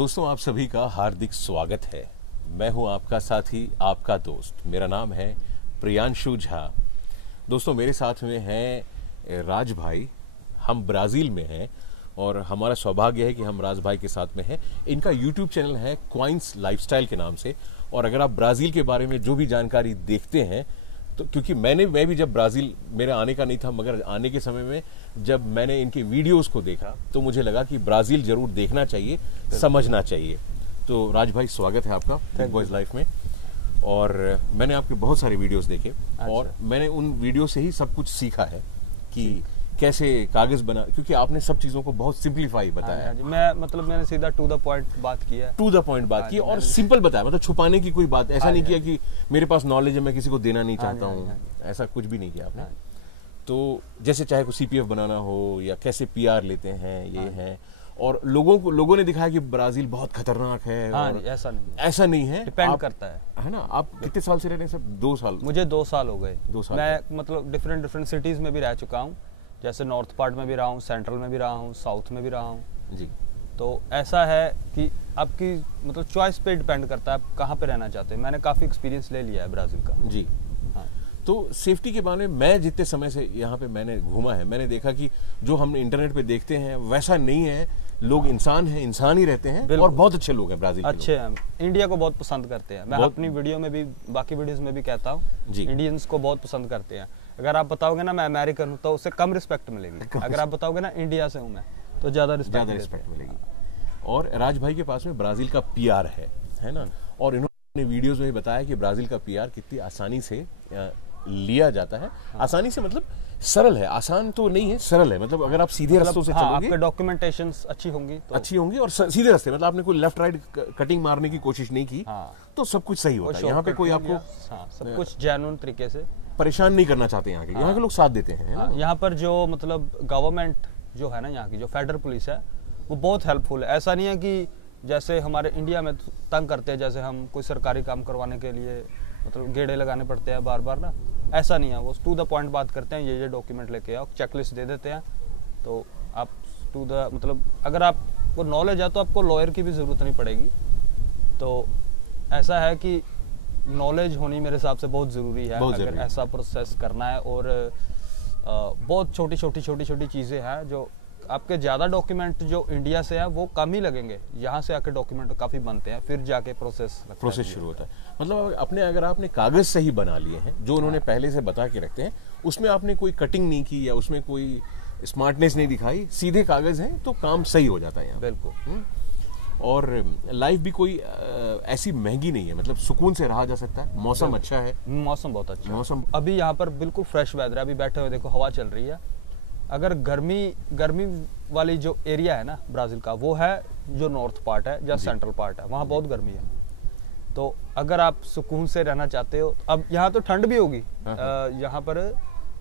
दोस्तों, आप सभी का हार्दिक स्वागत है। मैं हूं आपका साथी, आपका दोस्त। मेरा नाम है प्रियांशु झा। दोस्तों, मेरे साथ में हैं राज भाई। हम ब्राज़ील में हैं और हमारा सौभाग्य है कि हम राज भाई के साथ में हैं। इनका यूट्यूब चैनल है क्वाइंस लाइफस्टाइल के नाम से। और अगर आप ब्राज़ील के बारे में जो भी जानकारी देखते हैं तो क्योंकि मैं भी जब ब्राज़ील मेरा आने का नहीं था, मगर आने के समय में जब मैंने इनके वीडियोस को देखा तो मुझे लगा कि ब्राज़ील जरूर देखना चाहिए, समझना चाहिए। तो राज भाई, स्वागत है आपका बिग बॉयज लाइफ में। और मैंने आपके बहुत सारे वीडियोस देखे और मैंने उन वीडियो से ही सब कुछ सीखा है कि कैसे कागज बना, क्योंकि आपने सब चीजों को बहुत सिंपलीफाई बताया। मैंने सीधा टू द पॉइंट बात की है। टू द पॉइंट बात की और सिंपल बताया, मतलब छुपाने की कोई बात ऐसा नहीं किया कि मेरे पास नॉलेज है मैं किसी को देना नहीं चाहता हूँ, ऐसा कुछ भी नहीं किया आपने। तो जैसे चाहे कोई सीपीएफ बनाना हो या कैसे पीआर लेते हैं, ये है। और लोगों ने दिखाया कि ब्राजील बहुत खतरनाक है। ऐसा नहीं है, डिपेंड करता है ना। आप कितने साल से रह रहे हैं? सब 2 साल। मुझे 2 साल हो गए। 2 साल मैं मतलब डिफरेंट सिटीज में भी रह चुका हूँ। जैसे नॉर्थ पार्ट में भी रहा हूँ, सेंट्रल में भी रहा हूँ, साउथ में भी रहा हूँ जी। तो ऐसा है कि आपकी मतलब चॉइस पे डिपेंड करता है आप कहाँ पे रहना चाहते हैं। मैंने काफ़ी एक्सपीरियंस ले लिया है ब्राज़ील का। जी। हाँ। तो सेफ्टी के बारे में मैं जितने समय से यहाँ पे मैंने घूमा है, मैंने देखा कि जो हम इंटरनेट पे देखते हैं वैसा नहीं है। लोग इंसान हैं, इंसान ही रहते हैं और बहुत अच्छे लोग हैं ब्राज़ील के। अच्छे हैं, इंडिया को बहुत पसंद करते हैं। मैं अपनी वीडियो में भी, बाकी वीडियोस में भी कहता हूँ, इंडियंस को बहुत पसंद करते हैं। अगर आप बताओगे ना मैं अमेरिकन हूँ तो उससे कम रिस्पेक्ट मिलेगी। अगर आप बताओगे ना इंडिया से हूँ मैं तो ज्यादा रिस्पेक्ट मिलेगी। और राज भाई के पास में ब्राज़ील का पीआर है ना। और इन्होंने वीडियोस में बताया कि ब्राज़ील का पीआर कितनी आसानी से लिया जाता है। आसानी से मतलब सरल है, आसान तो नहीं है, सरल है। मतलब अगर आप सीधे रास्तों से चलोगे, आपके डॉक्यूमेंटेशंस अच्छी होंगी और सीधे रास्ते, मतलब आपने कोई लेफ्ट राइट कटिंग मारने की कोशिश नहीं की, तो सब कुछ सही होता है। यहाँ पे कोई आपको सब कुछ जेन्युइन तरीके से परेशान नहीं करना चाहते। यहाँ के लोग साथ देते हैं। यहाँ पर जो मतलब गवर्नमेंट जो है ना, यहाँ की जो फेडरल पुलिस है वो बहुत हेल्पफुल है। ऐसा नहीं है कि जैसे हमारे इंडिया में तंग करते हैं, जैसे हम कोई सरकारी काम करवाने के लिए मतलब गेड़े लगाने पड़ते हैं बार बार ना, ऐसा नहीं है। वो टू द पॉइंट बात करते हैं, ये डॉक्यूमेंट लेके आओ, चेकलिस्ट दे देते हैं। तो आप टू द मतलब अगर आपको नॉलेज है तो आपको लॉयर की भी ज़रूरत नहीं पड़ेगी। तो ऐसा है कि नॉलेज होनी मेरे हिसाब से बहुत ज़रूरी है अगर ऐसा प्रोसेस करना है। और बहुत छोटी छोटी चीज़ें हैं जो आपके ज़्यादा डॉक्यूमेंट जो इंडिया से है वो कम ही लगेंगे। यहाँ से आके डॉक्यूमेंट काफ़ी बनते हैं, फिर जाके प्रोसेस शुरू होता है। मतलब अगर आपने कागज सही बना लिए हैं, जो उन्होंने पहले से बता के रखते हैं, उसमें आपने कोई कटिंग नहीं की या उसमें कोई स्मार्टनेस नहीं दिखाई, सीधे कागज हैं तो काम सही हो जाता है यहाँ। बिल्कुल। और लाइफ भी कोई ऐसी महंगी नहीं है, मतलब सुकून से रहा जा सकता है। मौसम अच्छा है, मौसम बहुत अच्छा मौसम अभी यहाँ पर बिल्कुल फ्रेश वेदर है। अभी बैठे हुए देखो, हवा चल रही है। अगर गर्मी वाली जो एरिया है ना ब्राज़ील का, वो है जो नॉर्थ पार्ट है या सेंट्रल पार्ट है, वहाँ बहुत गर्मी है। तो अगर आप सुकून से रहना चाहते हो, अब यहाँ तो ठंड भी होगी, यहाँ पर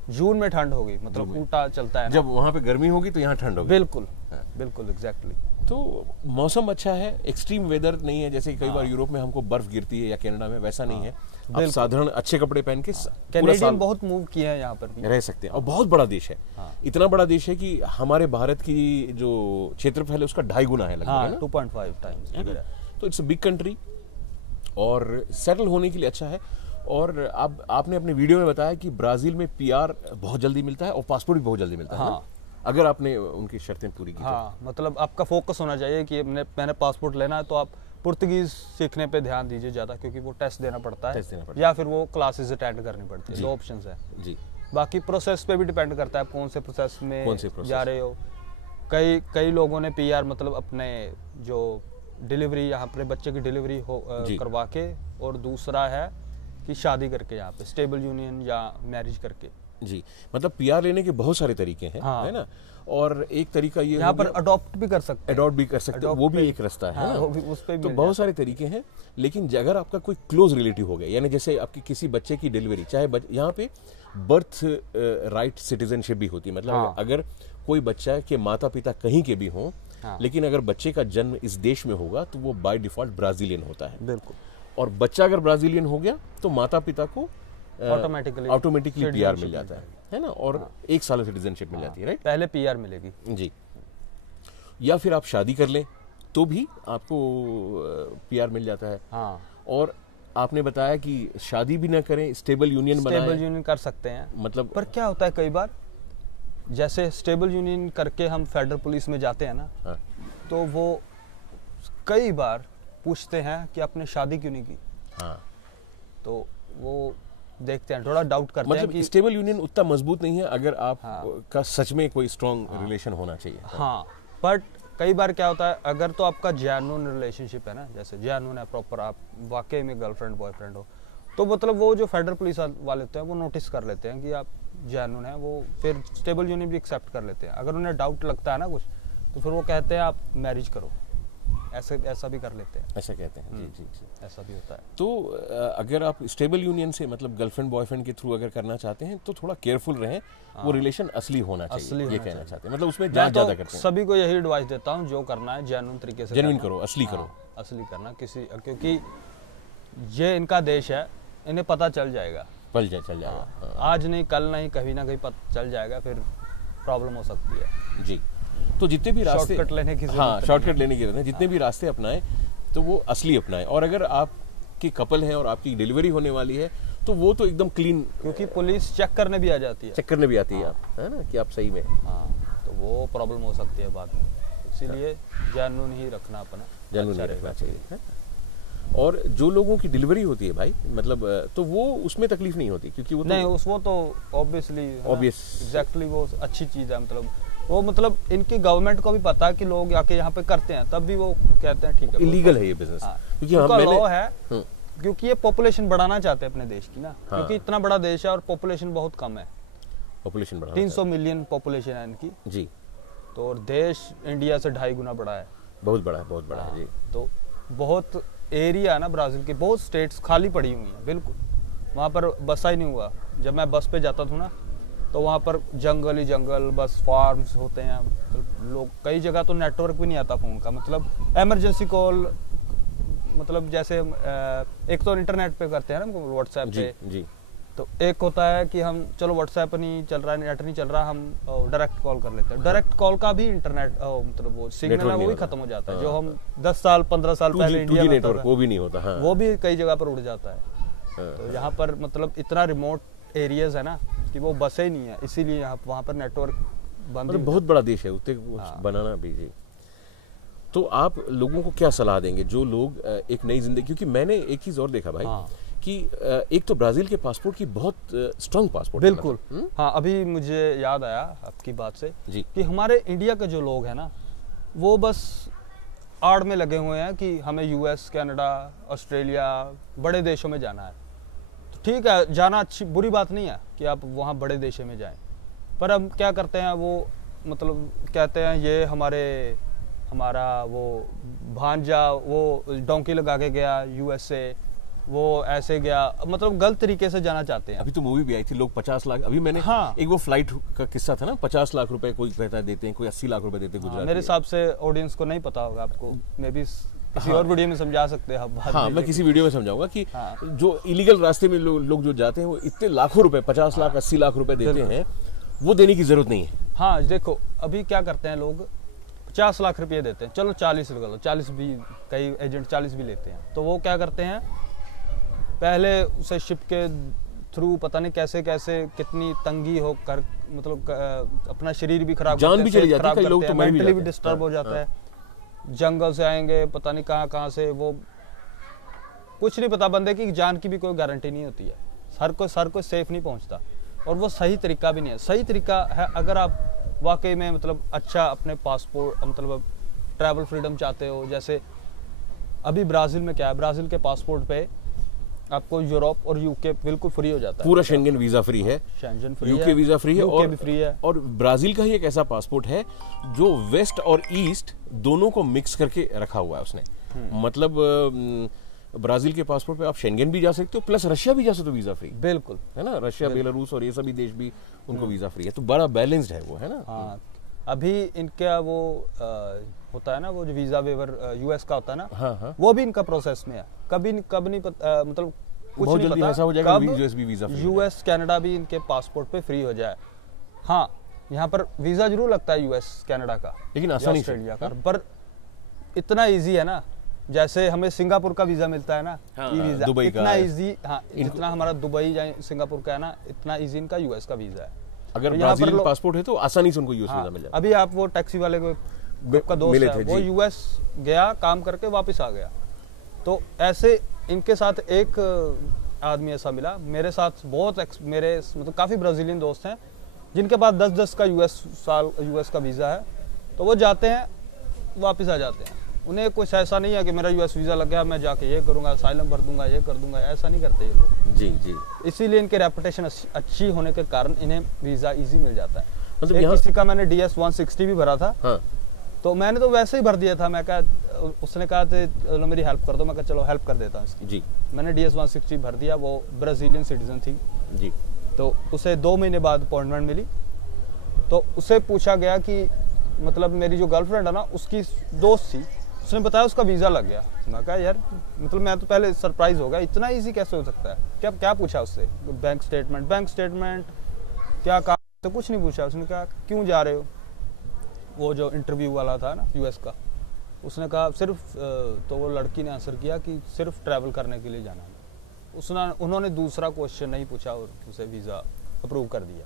जून में ठंड होगी, मतलब उल्टा चलता है। जब वहाँ पे गर्मी होगी तो यहाँ ठंड होगी। बिल्कुल एग्जैक्टली। तो मौसम अच्छा है, एक्सट्रीम वेदर नहीं है जैसे कई बार यूरोप में हमको बर्फ गिरती है या कनाडा में, वैसा नहीं है। आप साधारण अच्छे कपड़े पहन के कैनेडियन बहुत मूव किए हैं यहाँ पर भी रह सकते हैं। और बहुत बड़ा देश है। इतना बड़ा देश है कि हमारे भारत की जो क्षेत्रफल है उसका 2.5 गुना है लगभग, 2.5 टाइम्स। तो इट्स अ बिग कंट्री और सेटल होने के लिए अच्छा है। और आपने अपने वीडियो में बताया कि ब्राज़ील में पीआर बहुत जल्दी मिलता है और पासपोर्ट भी बहुत जल्दी मिलता है, अगर आपने उनकी शर्तें पूरी की। मतलब आपका फोकस होना चाहिए कि मैंने पासपोर्ट लेना है तो आप पुर्तगीज सीखने पे ध्यान दीजिए ज़्यादा, क्योंकि वो टेस्ट देना पड़ता है या फिर वो क्लासेस अटेंड करनी पड़ती है। 2 ऑप्शंस है जी। बाकी प्रोसेस पे भी डिपेंड करता है कौन से प्रोसेस में जा रहे हो। कई लोगों ने पीआर मतलब अपने जो डिलीवरी यहाँ पर बच्चे की डिलीवरी करवा के, और दूसरा है कि शादी करके यहाँ पे स्टेबल यूनियन या मैरिज करके। जी, मतलब पीआर लेने के बहुत सारे तरीके हैं, है ना। और एक तरीका ये यहाँ पर अडॉप्ट भी कर सकते हैं, वो भी एक रास्ता है ना। उस पे भी तो बहुत सारे तरीके हैं। लेकिन अगर आपका कोई क्लोज रिलेटिव हो गया, यानी जैसे आपकी किसी बच्चे की डिलीवरी, चाहे यहाँ पे बर्थ राइट सिटीजनशिप भी होती है, मतलब अगर कोई बच्चा के माता पिता कहीं के भी हों, लेकिन अगर बच्चे का जन्म इस देश में होगा तो वो बाय डिफॉल्ट ब्राजीलियन होता है। बिल्कुल। और बच्चा अगर ब्राजीलियन हो गया तो माता पिता को ऑटोमेटिकली पीआर मिल जाता है ना। और 1 साल सिटीजनशिप मिल जाती है, राइट। पहले पीआर मिलेगी जी। या फिर आप शादी कर लें तो भी आपको पीआर मिल जाता है। हाँ, और आपने बताया कि शादी भी ना करें, स्टेबल यूनियन बनाएं। स्टेबल यूनियन कर सकते हैं, मतलब पर क्या होता है कई बार, जैसे स्टेबल यूनियन करके हम फेडरल पुलिस में जाते हैं ना, हाँ, तो वो कई बार पूछते हैं कि आपने शादी क्यों नहीं की। हाँ, तो वो देखते हैं, थोड़ा डाउट करते हैं मतलब कि स्टेबल यूनियन उतना मजबूत नहीं है अगर आप हाँ। का सच में कोई स्ट्रॉन्ग रिलेशन होना चाहिए। हाँ, बट कई बार क्या होता है, अगर तो आपका जेन्युइन रिलेशनशिप है ना, जैसे जेन्युइन है, प्रॉपर आप वाकई में गर्लफ्रेंड बॉयफ्रेंड हो, तो मतलब वो जो फेडरल पुलिस वाले होते हैं वो नोटिस कर लेते हैं कि आप जेन्युइन है, वो फिर स्टेबल यूनियन भी एक्सेप्ट कर लेते हैं। अगर उन्हें डाउट लगता है ना कुछ, तो फिर वो कहते हैं आप मैरिज करो, ऐसा भी कर लेते हैं। ऐसा कहते हैं, जी जी जी। ऐसा भी होता है। तो अगर आप स्टेबल यूनियन से मतलब गर्लफ्रेंड बॉयफ्रेंड के थ्रू अगर करना चाहते हैं तो थोड़ा केयरफुल रहें, वो रिलेशन असली होना चाहिए, असली ये होना कहना चाहिए। चाहते हैं। मतलब उसमें मैं जांच तो ज्यादा करते हैं। सभी को यही एडवाइस देता हूँ, जो करना है जेन्युइन तरीके से जेन्युइन करना। करो, असली करो। हाँ, असली करना, क्योंकि ये इनका देश है, इन्हें पता चल जाएगा। चल जाएगा। हाँ। आज नहीं, कल नहीं, कभी ना कहीं पता चल जाएगा, फिर प्रॉब्लम हो सकती है। जी, तो जितने भी रास्ते शॉर्टकट लेने की जरूरत हाँ, नहीं शॉर्टकट लेने की जरूरत है। जितने भी रास्ते अपनाएं तो वो असली अपनाएं। और अगर आपकी कपल है और आपकी डिलीवरी होने वाली है तो वो तो एकदम क्लीन, क्योंकि पुलिस चेक करने भी आ जाती है। चेक करने भी आती है, आप है ना कि आप सही में। हाँ, तो वो प्रॉब्लम हो सकती है बाद में, इसीलिए जेन्युइन ही रखना अपना, जेन्युइन अच्छा रखना रहेगा। चाहिए, है? और जो लोगों की डिलीवरी होती है भाई, मतलब तो वो उसमें तकलीफ नहीं होती, क्योंकि वो नहीं, तो वो तो ऑब्वियसली Obvious। एग्जैक्टली वो अच्छी चीज है। मतलब इनकी गवर्नमेंट को भी पता है कि लोग आके यहाँ पे करते हैं, तब भी वो कहते हैं ठीक है, इलीगल है ये बिजनेस। हाँ, क्योंकि उनका मैंने लॉ है, हम्म, क्योंकि ये पॉपुलेशन बढ़ाना चाहते हैं अपने देश की ना, हाँ। क्योंकि इतना बड़ा देश है और पॉपुलेशन बहुत कम है, पॉपुलेशन बढ़ा 300 मिलियन पॉपुलेशन है इनकी। जी, तो और देश इंडिया से 2.5 गुना बड़ा है। बहुत बड़ा है, बहुत बड़ा है जी। तो बहुत एरिया है ना ब्राजील के, बहुत स्टेट्स खाली पड़ी हुई हैं बिल्कुल, वहाँ पर बसा ही नहीं हुआ। जब मैं बस पे जाता था ना, तो वहाँ पर जंगल ही जंगल, बस फार्म्स होते हैं, मतलब लोग, कई जगह तो नेटवर्क भी नहीं आता फ़ोन का, मतलब इमरजेंसी कॉल, मतलब जैसे एक तो इंटरनेट पे करते हैं ना, व्हाट्सएप जी पे, जी, तो एक होता है कि हम चलो व्हाट्सएप नहीं चल रहा है, नेट नहीं चल रहा, हम डायरेक्ट कॉल कर लेते हैं। डायरेक्ट कॉल का भी इंटरनेट मतलब वो सिग्नल है, नेटवर्क वो नहीं भी होता। खत्म हो जाता है। हाँ, जो हम 10 साल 15 साल पहले इंडिया 2G में नेटवर्क होता वो भी नहीं होता। हाँ, था, वो भी कई जगह पर उड़ जाता है। हाँ, तो यहाँ पर मतलब इतना रिमोट एरियाज है ना कि वो बसे ही नहीं है, इसीलिए यहाँ वहाँ पर नेटवर्क बंद मतलब ही बहुत बड़ा देश है, उतने बनाना भी जी। तो आप लोगों को क्या सलाह देंगे जो लोग एक नई जिंदगी, क्योंकि मैंने एक चीज और देखा भाई, हाँ। कि एक तो ब्राजील के पासपोर्ट की बहुत स्ट्रांग पासपोर्ट है, बिल्कुल। मतलब, हाँ, अभी मुझे याद आया आपकी बात से जी, कि हमारे इंडिया के जो लोग हैं ना, वो बस आड़ में लगे हुए हैं कि हमें यूएस, कनाडा, ऑस्ट्रेलिया, बड़े देशों में जाना है। तो ठीक है, जाना अच्छी बुरी बात नहीं है कि आप वहाँ बड़े देशों में जाएं, पर हम क्या करते हैं, वो मतलब कहते हैं ये हमारा वो भांजा वो डोंकी लगा के गया यूएस से, वो ऐसे गया, मतलब गलत तरीके से जाना चाहते हैं। अभी तो मूवी भी आई थी, लोग 50 लाख, अभी मैंने हाँ। एक वो फ्लाइट का किस्सा था ना, 50 लाख रुपए कोई कहता है देते हैं, कोई 80 लाख रुपए देते हैं हाँ, गुजरात मेरे के। हिसाब से ऑडियंस को नहीं पता होगा, आपको मे बी किसी और वीडियो में समझा सकते हैं आप बाद हाँ, में, मैं किसी वीडियो में समझाऊंगा कि हाँ। जो इलीगल रास्ते में लोग जो जाते हैं वो इतने लाखों रुपए, 50 लाख 80 लाख रुपए देते हैं, वो देने की जरूरत नहीं है। हाँ, देखो अभी क्या करते हैं लोग, 50 लाख रुपये देते हैं, चलो 40 लगा लो, 40 भी, कई एजेंट 40 भी लेते हैं। तो वो क्या करते हैं, पहले उसे शिप के थ्रू पता नहीं कैसे कैसे कितनी तंगी हो कर, मतलब अपना शरीर भी खराब जान करते भी हैं, चली सेहत जाती है, खराब कई लोग करते तो हैं, मर भी मेंटली भी जाते हैं। डिस्टर्ब हो हाँ, जाता हाँ। है। जंगल से आएंगे, पता नहीं कहाँ से, वो कुछ नहीं पता, बंदे की जान की भी कोई गारंटी नहीं होती है। हर कोई सेफ नहीं पहुंचता, और वो सही तरीका भी नहीं है। सही तरीका है, अगर आप वाकई में मतलब अच्छा अपने पासपोर्ट, मतलब ट्रैवल फ्रीडम चाहते हो, जैसे अभी ब्राज़ील में क्या है, ब्राज़ील के पासपोर्ट पे आपको यूरोप और यूके बिल्कुल फ्री हो जाता है, पूरा शेंगन वीजा फ्री है, शेंजन फ्री यूके है, वीजा फ्री है, यूके भी फ्री है। और ब्राजील का ही एक ऐसा पासपोर्ट है जो वेस्ट और ईस्ट दोनों को मिक्स करके रखा हुआ है उसने। मतलब ब्राजील के पासपोर्ट पे आप शेंगन भी जा सकते हो, प्लस रशिया भी जा सकते हो वीजा फ्री, बिल्कुल, है ना। रशिया, बेलारूस और ये सभी देश भी उनको वीजा फ्री है, तो बड़ा बैलेंस्ड है वो, है ना। हाँ। अभी इनका वो होता है ना, वो जो वीजा वेवर यूएस का होता है ना, हाँ, हाँ। वो भी इनका प्रोसेस में है। कब नहीं पता, मतलब कुछ बहुत नहीं जल्दी पता ऐसा हो जाएगा कब यूएस भी वीजा फ्री यूएस कनाडा भी इनके पासपोर्ट पे फ्री हो जाए। हाँ, यहाँ पर वीजा जरूर लगता है यूएस कनाडा का, लेकिन या आसानी से। ऑस्ट्रेलिया का, पर इतना इजी है ना, जैसे हमें सिंगापुर का वीजा मिलता है ना, हाँ, ई वीजा, दुबई का इतना है। इजी, हाँ, जितना हमारा दुबई या सिंगापुर का है ना, इतना इजी इनका यूएस का वीजा है। अगर तो यहाँ पर ब्राजीलियन लोग- पासपोर्ट है तो आसानी से उनको यूएस वीजा हाँ, मिल जाता अभी आप वो टैक्सी वाले को का दोस्त मिले है, थे, वो जी। यूएस गया, काम करके वापस आ गया। तो ऐसे इनके साथ एक आदमी ऐसा मिला, मेरे साथ मेरे मतलब काफ़ी ब्राज़ीलियन दोस्त हैं जिनके पास 10-10 का यूएस का वीज़ा है। तो वो जाते हैं, वापस आ जाते हैं। उन्हें कुछ ऐसा नहीं है कि मेरा यूएस वीज़ा लग गया, मैं जाके ये करूँगा, असाइलम भर दूंगा, ये कर दूंगा, ऐसा नहीं करते ये लोग। जी जी। इसीलिए इनके रेपुटेशन अच्छी होने के कारण इन्हें वीज़ा इजी मिल जाता है। मतलब एक यहाँ किसी का मैंने DS 160 भी भरा था, हाँ तो मैंने तो वैसे ही भर दिया था। मैं कहा, उसने कहा था चलो मेरी हेल्प कर दो, मैं कहा चलो हेल्प कर देता हूँ इसकी। जी मैंने DS 160 भर दिया, वो ब्राज़ीलियन सिटीजन थी। जी। तो उसे 2 महीने बाद अपॉइंटमेंट मिली। तो उसे पूछा गया कि मतलब मेरी जो गर्लफ्रेंड है ना, उसकी दोस्त थी, उसने बताया उसका वीज़ा लग गया। मैं कहा यार, मतलब मैं तो पहले सरप्राइज हो गया, इतना इजी कैसे हो सकता है। क्या पूछा उससे, बैंक स्टेटमेंट क्या काम, तो कुछ नहीं पूछा। उसने कहा क्यों जा रहे हो, वो जो इंटरव्यू वाला था ना यूएस का, उसने कहा सिर्फ तो वो लड़की ने आंसर किया कि सिर्फ ट्रैवल करने के लिए जाना है। उन्होंने दूसरा क्वेश्चन नहीं पूछा और उसे वीज़ा अप्रूव कर दिया।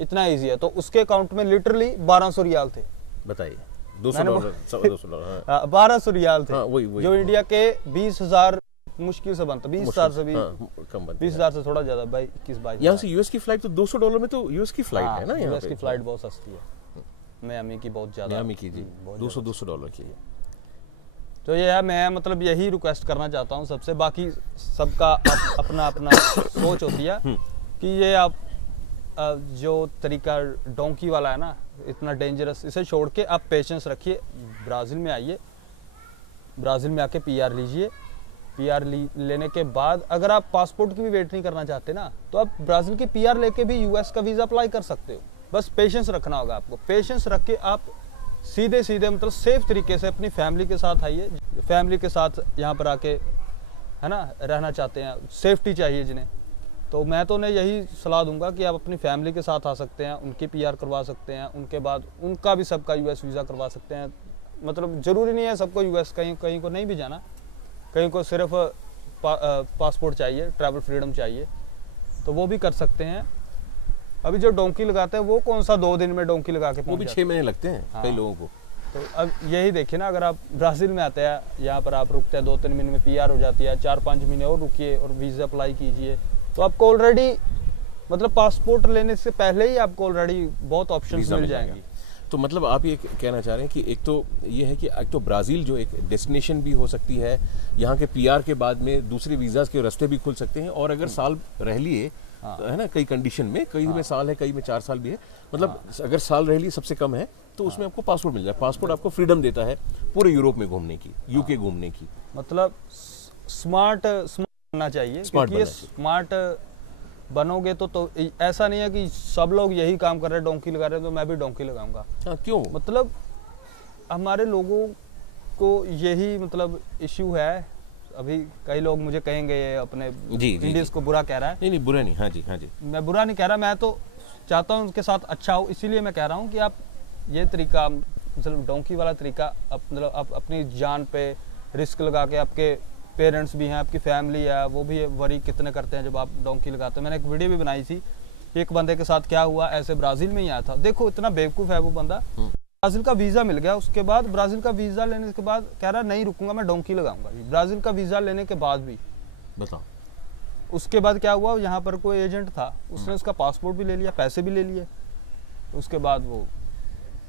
इतना इजी है। तो उसके अकाउंट में लिटरली 1200 रियाल थे। बताइए, $200 $200 हाँ। 1200 रियाल थे, हाँ, वही। जो इंडिया के 20,000 मुश्किल से बनता, 20,000 से भी कम बनता है। 20,000 से थोड़ा ज्यादा, भाई 21-22। यहाँ से यूएस की फ्लाइट तो $200 में तो यूएस की फ्लाइट है ना। यहाँ यूएस पे की फ्लाइट बहुत सस्ती है, मियामी की बहुत ज्यादा, मियामी की जी, बहुत $200 की है। तो ये है, मैं मतलब यही रिक्वेस्ट करना चाहता हूँ सबसे। बाकी सबका अपना अपना सोच होती है कि ये आप जो तरीका डोंकी वाला है ना, इतना डेंजरस, इसे छोड़ के आप पेशेंस रखिए, ब्राज़ील में आइए, ब्राज़ील में आके PR लीजिए। PR लेने के बाद अगर आप पासपोर्ट की भी वेट नहीं करना चाहते ना, तो आप ब्राज़ील की PR लेके भी यूएस का वीज़ा अप्लाई कर सकते हो। बस पेशेंस रखना होगा आपको। पेशेंस रख के आप सीधे मतलब सेफ तरीके से अपनी फैमिली के साथ आइए। फैमिली के साथ यहाँ पर आके, है ना, रहना चाहते हैं, सेफ्टी चाहिए जिन्हें, तो मैं तो उन्हें यही सलाह दूंगा कि आप अपनी फैमिली के साथ आ सकते हैं, उनकी PR करवा सकते हैं, उनके बाद उनका भी सबका यूएस वीज़ा करवा सकते हैं। मतलब ज़रूरी नहीं है सबको यूएस, कहीं को नहीं भी जाना, कहीं को सिर्फ पासपोर्ट चाहिए, ट्रैवल फ्रीडम चाहिए, तो वो भी कर सकते हैं। अभी जो डोंकी लगाते हैं वो कौन सा 2 दिन में डोंकी लगा के वो भी 6 महीने लगते हैं हाँ। कई लोगों को। तो अब यही देखिए ना, अगर आप ब्राज़ील में आते हैं, यहाँ पर आप रुकते हैं, 2-3 महीने में PR हो जाती है, 4-5 महीने और रुकिए और वीज़ा अप्लाई कीजिए, तो आपको ऑलरेडी मतलब पासपोर्ट लेने से पहले ही आपको ऑलरेडी बहुत ऑप्शंस वीज़ा मिल जाएगा। जाएंगी। तो मतलब आप ये कहना चाह रहे हैं कि एक तो ये है कि एक तो ब्राज़ील जो एक डेस्टिनेशन भी हो सकती है, यहाँ के PR के बाद में दूसरे वीज़ाज के रास्ते भी खुल सकते हैं, और अगर साल रह लिए तो है ना, कई कंडीशन में, कई में साल है, कई में 4 साल भी है, मतलब अगर साल रह लिए सबसे कम है तो उसमें आपको पासपोर्ट मिल जाए। पासपोर्ट आपको फ्रीडम देता है पूरे यूरोप में घूमने की, UK घूमने की। मतलब स्मार्ट बनना चाहिए, स्मार्ट क्योंकि ये बनना स्मार्ट बनोगे तो ऐसा नहीं है कि सब लोग यही काम कर रहे हैं, डोंकी लगा रहे हैं, तो मैं भी डोंकी लगाऊंगा। हाँ, क्यों? मतलब हमारे लोगों को यही मतलब इश्यू है। अभी कई लोग मुझे कहेंगे ये अपने इंडियंस को बुरा कह रहा है। नहीं बुरा नहीं, हाँ जी हाँ जी, मैं बुरा नहीं कह रहा, मैं तो चाहता हूँ उनके साथ अच्छा हो, इसीलिए मैं कह रहा हूँ कि आप ये तरीका, मतलब डोंकी वाला तरीका, मतलब आप अपनी जान पे रिस्क लगा के, आपके पेरेंट्स भी हैं, आपकी फैमिली है, वो भी वरी कितने करते हैं जब आप डोंकी लगाते हैं। मैंने एक वीडियो भी बनाई थी, एक बंदे के साथ क्या हुआ, ऐसे ब्राज़ील में ही आया था। देखो इतना बेवकूफ़ है वो बंदा, ब्राज़ील का वीज़ा मिल गया, उसके बाद ब्राज़ील का वीज़ा लेने के बाद कह रहा नहीं रुकूंगा, मैं डोंकी लगाऊंगा। ब्राज़ील का वीज़ा लेने के बाद भी बताओ। उसके बाद क्या हुआ, यहाँ पर कोई एजेंट था, उसने उसका पासपोर्ट भी ले लिया, पैसे भी ले लिए, उसके बाद वो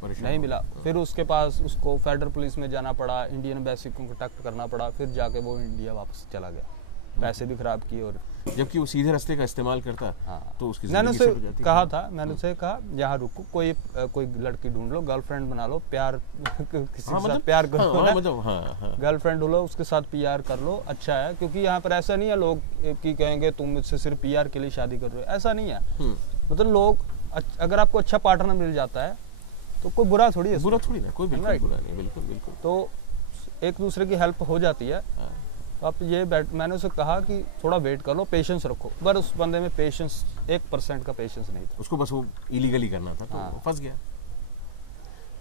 नहीं मिला। फिर उसके पास उसको फेडरल पुलिस में जाना पड़ा, इंडियन एम्बेसी को कॉन्टैक्ट करना पड़ा, फिर जाके वो इंडिया वापस चला गया, पैसे भी खराब किए। और जबकि वो सीधे रास्ते का इस्तेमाल करता, हाँ, तो उसकी मैंने ज़िंदगी उसे सर जाती। कहा था, मैंने उसे कहा यहाँ रुको, कोई लड़की ढूंढ लो, गर्लफ्रेंड बना लो, प्यार किसी के साथ प्यार करो, गर्लफ्रेंड ढूंढ लो, उसके साथ PR कर लो, अच्छा है। क्योंकि यहाँ पर ऐसा नहीं है लोग की कहेंगे तुम मुझसे सिर्फ PR के लिए शादी कर रहे हो, ऐसा नहीं है। मतलब लोग अगर आपको अच्छा पार्टनर मिल जाता है तो कोई बुरा थोड़ी है, बुरा थोड़ी ना, कोई बिल्कुल बुरा नहीं, बिल्कुल बिल्कुल। तो एक दूसरे की हेल्प हो जाती है। तो आप ये मैंने उसे कहा कि थोड़ा वेट कर लो, पेशेंस रखो, पर उस बंदे में पेशेंस 1% का पेशेंस नहीं था। उसको बस वो इलीगली करना था, तो हाँ। फंस गया।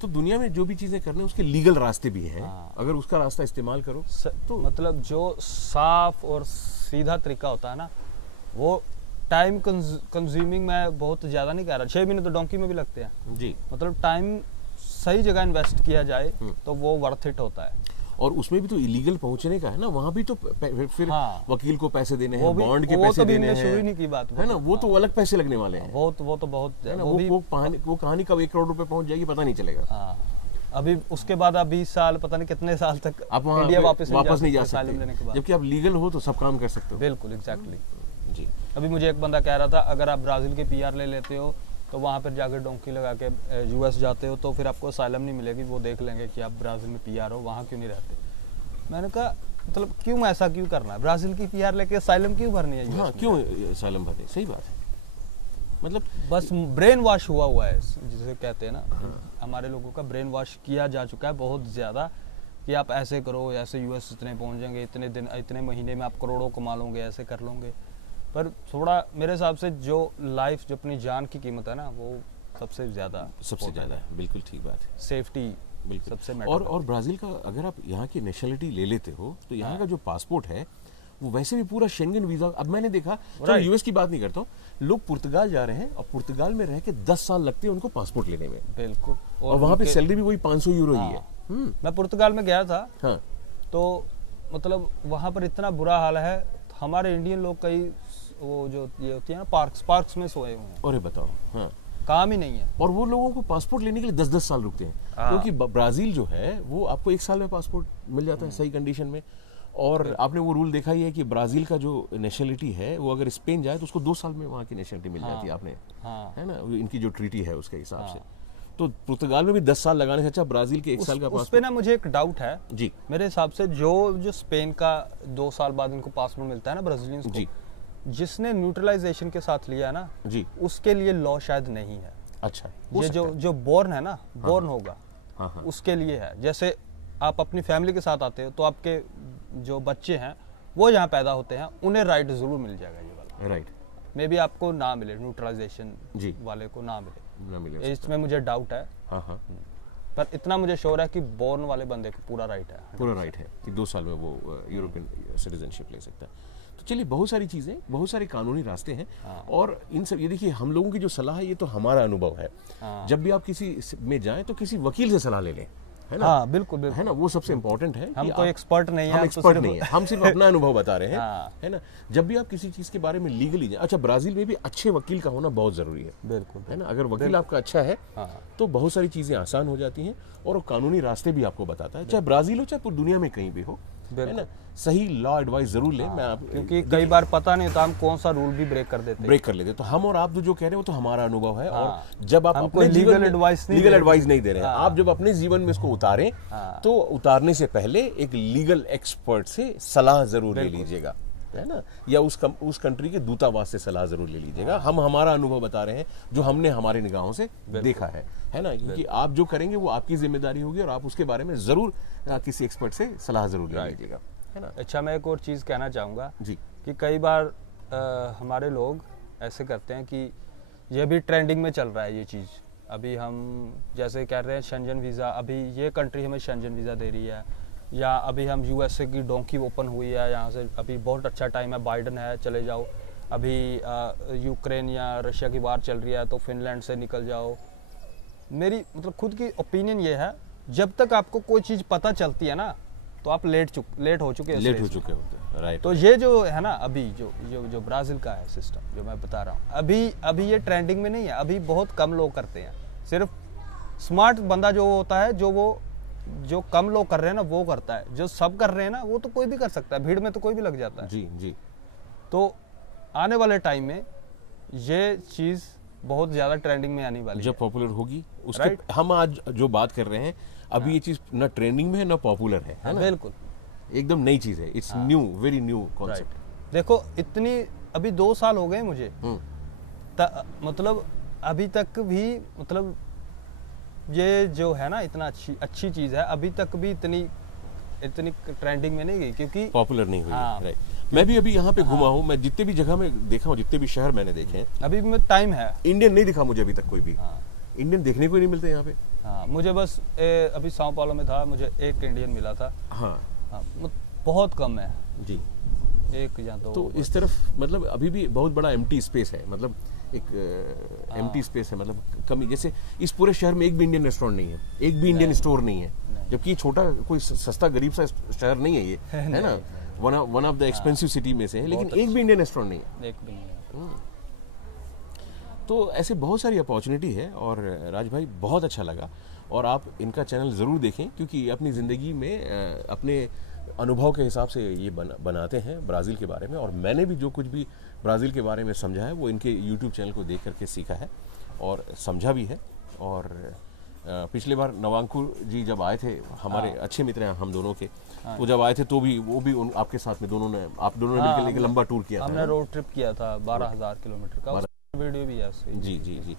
तो दुनिया में जो भी चीजें करने उसके लीगल रास्ते भी हैं। हाँ। अगर उसका रास्ता इस्तेमाल करो तो मतलब जो साफ और सीधा तरीका होता है ना, वो टाइम कंज्यूमिंग मैं बहुत ज्यादा नहीं कह रहा, 6 महीने तो डोंकी में भी लगते हैं जी। मतलब टाइम सही जगह इन्वेस्ट किया जाए तो वो वर्थ इट होता है। और उसमें भी तो इलीगल पहुंचने का है ना, वहां भी तो फिर हाँ। वकील को पैसे देने वो हैं, भी- बॉन्ड के वो पैसे तो भी देने हमने शुरू ही हैं, नहीं की बात, है ना, वो तो अलग पैसे लगने वाले हैं, वो तो बहुत है ना। वो भी वो कहानी कब 1 करोड़ रुपए पहुंच जाएगी पता नहीं चलेगा। हाँ। अभी उसके बाद आप 20 साल पता नहीं कितने साल तक आप वहाँ इंडिया पे वापस नहीं जा asylum लेने के सकते, बाद। जबकि आप लीगल हो तो सब काम कर सकते हो। बिल्कुल एग्जैक्टली। जी। अभी मुझे एक बंदा कह रहा था अगर आप ब्राजील के पीआर ले लेते हो तो वहाँ पर जाकर डोंकी लगा के यूएस जाते हो तो फिर आपको असाइलम नहीं मिलेगी, वो देख लेंगे कि आप ब्राजील में पीआर हो, वहाँ क्यों नहीं रहते। मैंने कहा मतलब क्यों ऐसा क्यों करना है, ब्राजील की पीआर लेके असाइलम क्यों भरनी है US हाँ, में? क्यों असाइलम भरने, सही बात है। मतलब बस ब्रेन वॉश हुआ है जिसे कहते हैं ना, हमारे लोगों का ब्रेन वॉश किया जा चुका है बहुत ज़्यादा कि आप ऐसे करो, ऐसे यूएस इतने पहुंचेंगे, इतने दिन इतने महीने में आप करोड़ों कमा लोगे, ऐसे कर लोगे। पर थोड़ा मेरे हिसाब से जो लाइफ, जो अपनी जान की कीमत है ना, वो सबसे ज़्यादा है, बिल्कुल ठीक बात है। सेफ्टी बिल्कुल सबसे और ब्राज़ील का अगर आप यहाँ की नेशनलिटी ले लेते हो तो यहाँ का जो पासपोर्ट है वो वैसे भी पूरा शेंगन वीजा। अब मैंने देखा, चलो यूएस की बात नहीं करता हूँ, लोग पुर्तगाल जा रहे हैं और पुर्तगाल में रह के 10 साल लगते हैं उनको पासपोर्ट लेने में। बिल्कुल। और वहाँ पे सैलरी भी वही 500 यूरो ही है। मैं पुर्तगाल में गया था। हाँ। तो मतलब वहाँ पर इतना बुरा हाल है, हमारे इंडियन लोग कई वो जो ये होती है ना पार्क्स में सोए हुए हैं। अरे बताओ। हाँ, काम ही नहीं है। और वो लोगों को पासपोर्ट लेने के लिए 10-10 साल रुकते हैं, क्योंकि ब्राजील जो है वो आपको 1 साल में पासपोर्ट मिल जाता है सही कंडीशन में। और आपने वो रूल देखा ही है कि ब्राजील का जो नेशनलिटी है वो अगर स्पेन जाए तो उसको 2 साल में वहाँ की नेशनलिटी मिल जाती है। आपने है ना, इनकी जो ट्रीटी है उसके हिसाब से। तो पुर्तगाल में भी 10 साल लगाने से अच्छा ब्राजील के 1 साल का उस पे ना मुझे एक डाउट है जी। मेरे हिसाब से जो स्पेन का 2 साल बाद इनको पासपोर्ट मिलता है ना ब्राजीलियंस को, जिसने न्यूट्रलाइजेशन के साथ लिया ना जी, उसके लिए लॉ शायद नहीं है। अच्छा, ये जो बोर्न है ना, बोर्न होगा, उसके लिए है। जैसे आप अपनी फैमिली के साथ आते हो तो आपके जो बच्चे हैं वो यहाँ पैदा होते हैं, उन्हें राइट जरूर मिल जाएगा ये वाला। राइट। मे बी आपको ना मिले, न्यूट्रलाइजेशन वाले को ना मिले, इसमें मुझे डाउट है। हाँ। पर इतना मुझे श्योर है कि बोर्न वाले बंदे को पूरा राइट है, पूरा राइट है कि 2 साल में वो यूरोपियन सिटीजनशिप ले सकता है। तो चलिए, बहुत सारी चीजें, बहुत सारे कानूनी रास्ते हैं। और इन सब, ये देखिए, हम लोगों की जो सलाह है ये तो हमारा अनुभव है। जब भी आप किसी में जाएं तो किसी वकील से सलाह ले लें, है ना। हाँ, बिल्कुल है ना, वो सबसे इम्पोर्टेंट है। हम कोई एक्सपर्ट नहीं है, हम एक्सपर्ट नहीं है, हम सिर्फ अपना अनुभव बता रहे हैं। है ना। जब भी आप किसी चीज के बारे में लीगली जाए, अच्छा, ब्राजील में भी अच्छे वकील का होना बहुत जरूरी है। बिल्कुल, है ना। अगर वकील आपका अच्छा है तो बहुत सारी चीजें आसान हो जाती हैं और कानूनी रास्ते भी आपको बताता है, चाहे ब्राजील हो चाहे पूरी दुनिया में कहीं भी हो। है ना। सही लॉ एडवाइस जरूर लें। मैं आप, क्योंकि कई बार पता नहीं होता हम कौन सा रूल भी ब्रेक कर देते तो हम और आप जो कह रहे हैं वो तो हमारा अनुभव है। और जब आप अपने लीगल एडवाइस नहीं दे रहे हैं, आप जब अपने जीवन में इसको उतारें तो उतारने से पहले एक लीगल एक्सपर्ट से सलाह जरूर ले लीजिएगा, है ना, या उस कंट्री के दूतावास से सलाह जरूर ले लीजिएगा। हम हमारा अनुभव बता रहे हैं जो हमने हमारे निगाहों से देखा है ना। क्योंकि आप जो करेंगे वो आपकी जिम्मेदारी होगी और आप उसके बारे में जरूर किसी एक्सपर्ट से सलाह जरूर ले लीजिएगा, है ना। अच्छा, मैं एक और चीज़ कहना चाहूँगा जी, कि कई बार हमारे लोग ऐसे करते हैं कि ये भी ट्रेंडिंग में चल रहा है ये चीज़। अभी हम जैसे कह रहे हैं शेंजन वीज़ा, अभी ये कंट्री हमें शेंजन वीज़ा दे रही है, या अभी हम यूएसए की डोंकी ओपन हुई है यहाँ से, अभी बहुत अच्छा टाइम है, बाइडन है, चले जाओ। अभी यूक्रेन या रशिया की वार चल रही है तो फिनलैंड से निकल जाओ। मेरी मतलब खुद की ओपिनियन ये है, जब तक आपको कोई चीज़ पता चलती है ना तो आप लेट हो चुके होते हैं। राइट। तो ये जो है ना, अभी जो ब्राज़ील का है सिस्टम जो मैं बता रहा हूँ, अभी ये ट्रेंडिंग में नहीं है। अभी बहुत कम लोग करते हैं, सिर्फ स्मार्ट बंदा जो होता है, जो कम लोग कर रहे हैं ना वो करता है। जो सब कर रहे हैं ना वो तो कोई भी कर सकता है, भीड़ में तो कोई भी लग जाता है। जी। तो आने वाले टाइम में ये चीज़ बहुत ज़्यादा ट्रेंडिंग में आने वाली है, जब पॉपुलर होगी उसके। हम आज जो बात कर रहे हैं अभी ये चीज ना ट्रेंडिंग में है ना पॉपुलर है ना। बिल्कुल, एकदम नई चीज है। It's new, very new concept. देखो, इतनी अभी 2 साल हो गए मुझे, मतलब अभी तक भी, मतलब ये जो है ना इतना अच्छी चीज है, अभी तक भी इतनी ट्रेंडिंग में नहीं गई क्योंकि पॉपुलर नहीं हुई। राइट। मैं भी अभी यहाँ पे घुमा हूँ, मैं जितने भी जगह में देखा हूँ, जितने भी शहर मैंने देखे हैं, अभी भी टाइम है, इंडियन नहीं दिखा मुझे अभी तक कोई भी। इंडियन देखने को ही नहीं मिलते यहाँ पे। हाँ, मुझे बस अभी साओ पाउलो में था, मुझे एक इंडियन मिला था। हाँ हाँ, बहुत कम है जी। एक या दो। तो इस तरफ मतलब अभी भी बहुत बड़ा एम्प्टी स्पेस है, मतलब एक एम्प्टी स्पेस है, मतलब कमी। जैसे इस पूरे शहर में एक भी इंडियन रेस्टोरेंट नहीं है, एक भी इंडियन स्टोर नहीं है, जबकि छोटा कोई सस्ता गरीब सा शहर नहीं है ये, है ना, one of the expensive city में से है, लेकिन एक भी इंडियन रेस्टोरेंट नहीं है। एक भी नहीं है। तो ऐसे बहुत सारी अपॉर्चुनिटी है। और राज भाई बहुत अच्छा लगा, और आप इनका चैनल ज़रूर देखें, क्योंकि अपनी ज़िंदगी में अपने अनुभव के हिसाब से ये बनाते हैं ब्राज़ील के बारे में। और मैंने भी जो कुछ भी ब्राज़ील के बारे में समझा है वो इनके यूट्यूब चैनल को देख करके सीखा है और समझा भी है। और पिछले बार नवांकुर जी जब आए थे, हमारे अच्छे मित्र हैं हम दोनों के, वो जब आए थे तो भी वो भी आपके साथ में आप दोनों ने मिलकर एक लंबा टूर किया था। हमने रोड ट्रिप किया था 12,000 किलोमीटर का, वीडियो भी है उसकी। जी जी जी।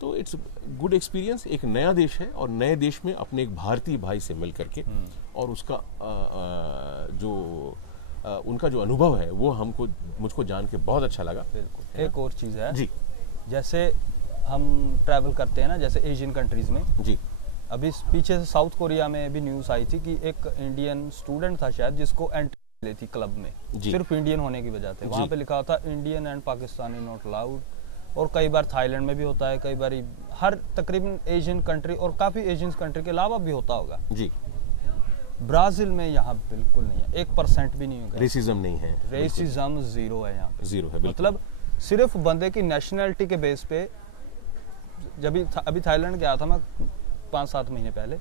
तो इट्स गुड एक्सपीरियंस। एक नया देश है और नए देश में अपने एक भारतीय भाई से मिल करके और उसका उनका जो अनुभव है वो मुझको जान के बहुत अच्छा लगा। बिल्कुल। एक और चीज़ है जी, जैसे हम ट्रैवल करते हैं ना, जैसे एशियन कंट्रीज में जी, अभी पीछे से साउथ कोरिया में भी न्यूज़ आई थी कि एक इंडियन स्टूडेंट था शायद, जिसको एंट्री मिली थी क्लब में सिर्फ इंडियन होने की वजह से। वहाँ पे लिखा था Indian and Pakistani not allowed. और कई बार थाईलैंड में भी होता है, कई बार हर तकरीबन एशियन कंट्री और काफ़ी एशियन कंट्री के अलावा भी होता होगा जी। ब्राज़ील में यहाँ बिल्कुल नहीं है, 1% भी नहीं होगा। रेसिज्म नहीं है, रेसिज्म जीरो है यहाँ पे, जीरो है। मतलब सिर्फ बंदे की नेशनैलिटी के बेस पे। जब अभी थाईलैंड गया था मैं 5-7 महीने पहले,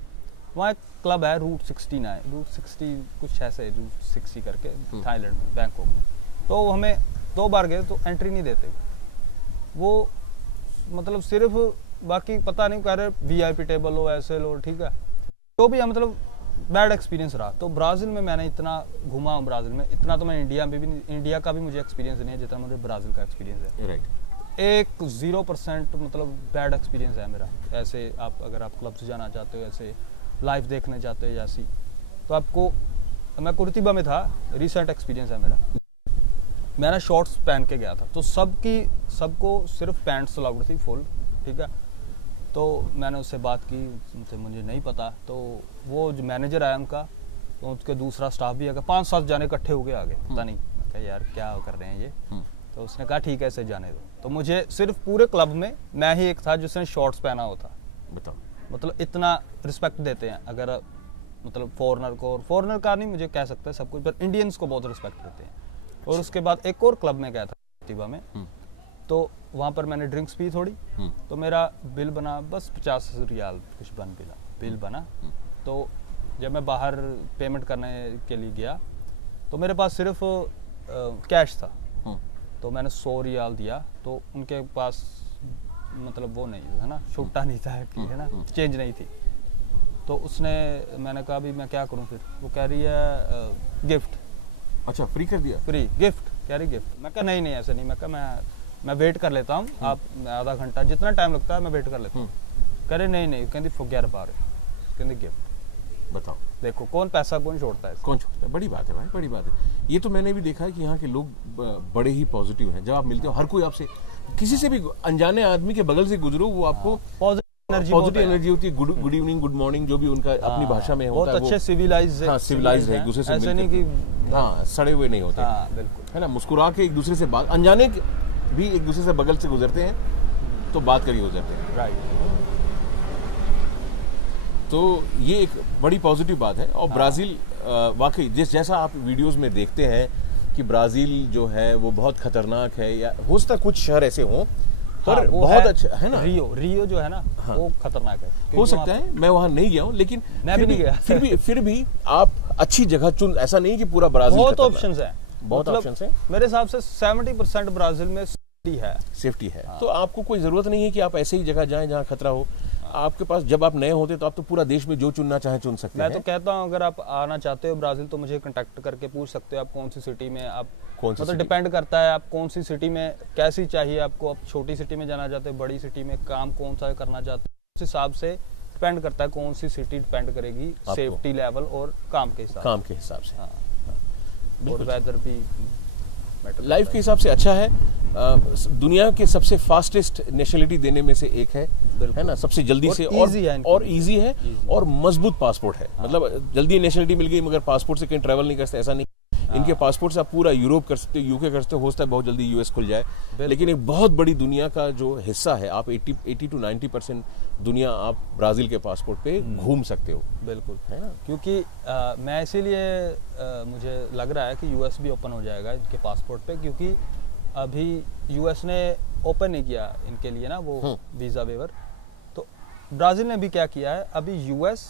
वहाँ एक क्लब है रूट 60 कुछ ऐसे, रूट 60 करके, थाईलैंड में, बैंकॉक में। तो हमें 2 बार गए तो एंट्री नहीं देते वो, मतलब सिर्फ, बाकी पता नहीं कह रहे VIP टेबल लो, ऐसे लो, ठीक है। तो भी मतलब बैड एक्सपीरियंस रहा। तो ब्राज़ील में मैंने इतना घुमा हूँ, ब्राज़ील में इतना तो मैं इंडिया में भी नहीं, इंडिया का भी मुझे एक्सपीरियंस नहीं है जितना मुझे ब्राज़ील का एक्सपीरियंस है। राइट। एक 0% मतलब बैड एक्सपीरियंस है मेरा। ऐसे आप अगर आप क्लब से जाना चाहते हो, ऐसे लाइव देखने चाहते हो जैसी, तो आपको, मैं कुर्तिबा में था, रिसेंट एक्सपीरियंस है मेरा। मैंने शॉर्ट्स पहन के गया था, तो सबको सिर्फ पैंट्स अलाउड थी फुल, ठीक है। तो मैंने उससे बात की, उनसे मुझे नहीं पता, तो वो जो मैनेजर आया उनका, तो उसके दूसरा स्टाफ भी आ गया, 5-7 जाने इकट्ठे हो गए आगे, पता नहीं, मैं कहा यार क्या कर रहे हैं ये। तो उसने कहा ठीक है ऐसे जाने दो। तो मुझे सिर्फ पूरे क्लब में मैं ही एक था जिसने शॉर्ट्स पहना हुआ था। बताओ, मतलब इतना रिस्पेक्ट देते हैं अगर, मतलब फॉरेनर को, और फॉरेनर का नहीं मुझे कह सकते सब कुछ, पर इंडियंस को बहुत रिस्पेक्ट देते हैं। और उसके बाद एक और क्लब में गया था तिबा में, तो वहाँ पर मैंने ड्रिंक्स पी थोड़ी, तो मेरा बिल बना बस 50 रियाल कुछ बिल बना। तो जब मैं बाहर पेमेंट करने के लिए गया तो मेरे पास सिर्फ कैश था, तो मैंने 100 रियाल दिया। तो उनके पास मतलब वो नहीं था ना, छुट्टा नहीं था कि, है ना, चेंज नहीं थी। तो मैंने कहा अभी मैं क्या करूँ फिर। वो कह रही है गिफ्ट। अच्छा, फ्री कर दिया? फ्री गिफ्ट कह रही, गिफ्ट। मैं कहा नहीं ऐसे नहीं। मैं कहा मैं वेट कर लेता हूँ, आप आधा घंटा जितना टाइम लगता है मैं वेट कर लेता हूँ। कह रहे नहीं, कहती फॉरगेट अबाउट इट, कहती गिफ्ट। बताओ, देखो कौन पैसा कौन छोड़ता है, कौन छोड़ता है। बड़ी बात है भाई, बड़ी बात है। ये तो मैंने भी देखा है कि यहाँ के लोग बड़े ही पॉजिटिव हैं। जब आप मिलते हो, हर कोई आपसे, किसी से भी अनजाने आदमी के बगल से गुजरो, वो आपको पॉजिटिव एनर्जी होती है। गुड इवनिंग, गुड मॉर्निंग, जो भी उनका अपनी भाषा में होता है, बहुत अच्छे सिविलाइज, हाँ, सिविलाइज है, एक दूसरे से ऐसे नहीं कि हाँ सड़े हुए नहीं होते, हाँ बिल्कुल, है ना। मुस्कुरा के एक दूसरे से बात, अनजाने भी एक दूसरे से बगल से गुजरते हैं तो बात करके गुजरते हैं। राइट। तो ये एक बड़ी पॉजिटिव बात है। और ब्राज़ील वाकई जैसा आप वीडियोस में देखते हैं कि ब्राज़ील जो है वो बहुत खतरनाक है, या हो सकता है कुछ शहर ऐसे हों, पर बहुत अच्छा है ना। रियो जो है ना, हाँ, वो खतरनाक है। हो सकता है, मैं वहां नहीं गया हूँ, लेकिन मैं भी नहीं गया। फिर भी आप अच्छी जगह चुन, ऐसा नहीं कि पूरा ब्राज़ील बहुत ऑप्शंस है, बहुत ऑप्शंस है। मेरे हिसाब से 70% ब्राज़ील में सेफ्टी है। तो आपको कोई जरूरत नहीं है कि आप ऐसे ही जगह जाएं जहां खतरा हो। आपके पास, जब आप नए होते तो आप तो पूरा देश में जो चुनना चाहे चुन सकते हैं। मैं तो कहता हूं अगर आप आना चाहते हो ब्राज़ील तो मुझे कांटेक्ट करके पूछ सकते हो आप कौन सी सिटी में, आप कौन सी, मतलब डिपेंड करता है आप कौन सी सिटी में, कैसी चाहिए आपको। आप छोटी सिटी में जाना चाहते हो, बड़ी सिटी में, काम कौन सा करना चाहते हो, उस हिसाब से डिपेंड करता है कौन सी सिटी डिपेंड करेगी सेफ्टी लेवल और काम के हिसाब से। हाँ, और वेदर भी मैटर लाइफ के हिसाब से अच्छा है। दुनिया के सबसे फास्टेस्ट नेशनलिटी देने में से एक है ना, सबसे जल्दी और से easy है इनके और इजी है और मजबूत पासपोर्ट है। मतलब जल्दी नेशनलिटी मिल गई मगर पासपोर्ट से कहीं ट्रैवल नहीं कर सकते, ऐसा नहीं। इनके पासपोर्ट से आप पूरा यूरोप कर सकते हो, यूके कर सकते हो, सकता है बहुत जल्दी यूएस खुल जाए। लेकिन एक बहुत बड़ी दुनिया का जो हिस्सा है, आप 80 to 90% दुनिया आप ब्राज़ील के पासपोर्ट पे घूम सकते हो। बिल्कुल, है ना? क्योंकि मैं इसीलिए मुझे लग रहा है कि यूएस भी ओपन हो जाएगा इनके पासपोर्ट पे, क्योंकि अभी यूएस ने ओपन नहीं किया इनके लिए ना वो वीज़ा वेवर। तो ब्राज़ील ने भी क्या किया है, अभी यूएस,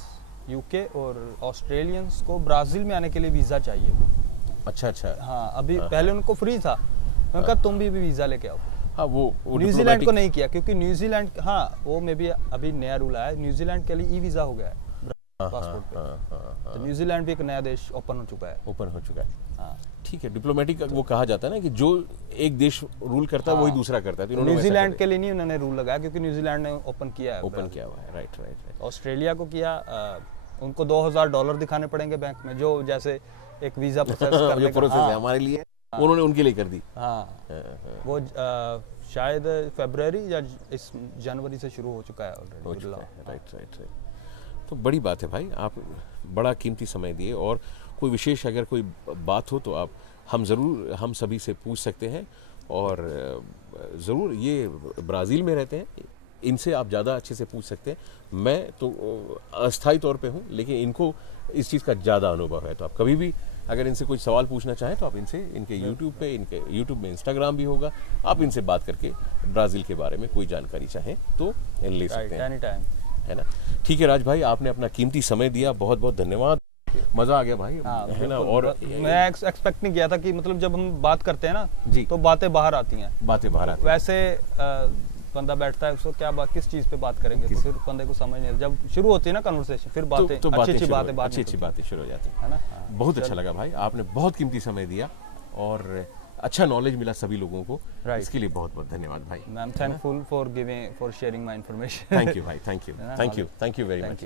यूके और ऑस्ट्रेलियंस को ब्राज़ील में आने के लिए वीज़ा चाहिए। अच्छा अच्छा। हाँ, अभी पहले उनको फ्री था, उन्होंने कहा तुम भी वीज़ा लेके आओ। हाँ, वो न्यूजीलैंड को नहीं किया, क्योंकि न्यूजीलैंड, हाँ वो में भी अभी नया रूल आया है, न्यूजीलैंड के लिए ई वीज़ा हो गया है पासपोर्ट पे। तो न्यूजीलैंड भी एक नया देश ओपन हो चुका है। ओपन हो चुका है। हाँ, ठीक है, डिप्लोमेटिक वो कहा जाता है ना कि जो एक देश रूल करता है वही दूसरा करता है। तो इन्होंने न्यूजीलैंड के लिए नहीं उन्होंने रूल लगाया, क्योंकि न्यूजीलैंड ने ओपन किया है। ओपन किया हुआ है। Right right right. ऑस्ट्रेलिया को किया, उनको $2000 दिखाने पड़ेंगे बैंक में, जो जैसे एक वीज़ा प्रोसेस करने का प्रोसेस है हमारे लिए, उन्होंने उनके लिए कर दी। हाँ, वो शायद फरवरी या इस जनवरी से शुरू हो चुका है ऑलरेडी। Right right right. तो बड़ी बात है भाई, आप बड़ा कीमती समय दिए, और कोई विशेष अगर कोई बात हो तो आप हम सभी से पूछ सकते हैं। और ज़रूर ये ब्राज़ील में रहते हैं, इनसे आप ज़्यादा अच्छे से पूछ सकते हैं। मैं तो अस्थायी तौर पे हूँ, लेकिन इनको इस चीज़ का ज़्यादा अनुभव है। तो आप कभी भी अगर इनसे कोई सवाल पूछना चाहें तो आप इनसे, इनके यूट्यूब में इंस्टाग्राम भी होगा, आप इनसे बात करके ब्राज़ील के बारे में कोई जानकारी चाहें तो ले सकते हैं। एनी टाइम, है ना? ठीक है राज भाई, आपने अपना कीमती समय दिया, बहुत बहुत धन्यवाद। मज़ा आ गया भाई, है ना? और मैं एक्सपेक्ट नहीं किया था कि मतलब जब हम बात करते हैं ना जी, तो बातें बाहर आती हैं। बातें बाहर आती हैं। वैसे बंदा बैठता है, उसको क्या बात, किस चीज़ पे बात करेंगे, तो फिर बंदे को समझ नहीं आता। जब शुरू होती है ना कन्वर्सेशन, फिर बातें तो अच्छी बातें शुरू हो जाती है ना। बहुत अच्छा लगा भाई, आपने बहुत कीमती समय दिया और अच्छा नॉलेज मिला सभी लोगों को। इसके लिए बहुत बहुत धन्यवाद भाई। I am thankful for sharing my information. Thank you भाई, थैंक यू वेरी मच।